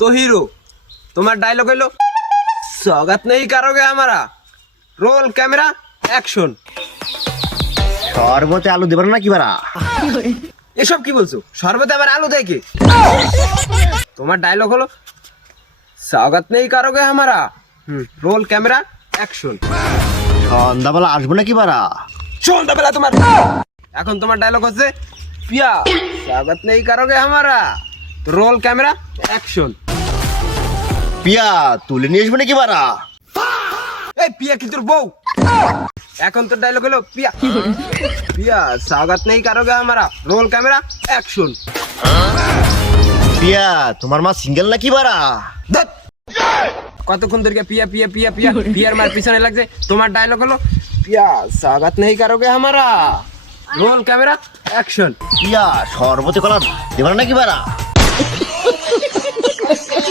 तो हीरो तुम्हारा डायलॉग है लो स्वागत नहीं करोगे हमारा रोल कैमरा অ্যাকশন। শরবতে আলু দেবার না কি বারা? এসব কি বলছো? শরবতে আবার আলু দেয় কে? তোমার ডায়লগ হলো स्वागत नहीं करोगे हमारा रोल कैमरा অ্যাকশন। সন্ধ্যাবেলা আসবো না কি বারা? সন্ধ্যাবেলা তোমার এখন তোমার ডায়লগ হচ্ছে পিয়া स्वागत नहीं करोगे हमारा रोल कैमरा অ্যাকশন। পিয়া তুলে নিয়ে আসবো না কি বারা? এই পিয়া কি তোর বউ? এখন তোর ডায়লগ হলো পিয়া পিয়া स्वागत नहीं करोगे हमारा रोल कैमरा অ্যাকশন। পিয়া তোমার মা সিঙ্গেল না কি বারা? ধ্যাৎ, কতক্ষণ ধরে পিয়া পিয়া পিয়া পিয়া পিয়ার মার পিছনে লাগছে। তোমার ডায়লগ হলো পিয়া स्वागत नहीं करोगे हमारा रोल कैमरा অ্যাকশন। পিয়া শরবতে কলা দেবার না কি বারা?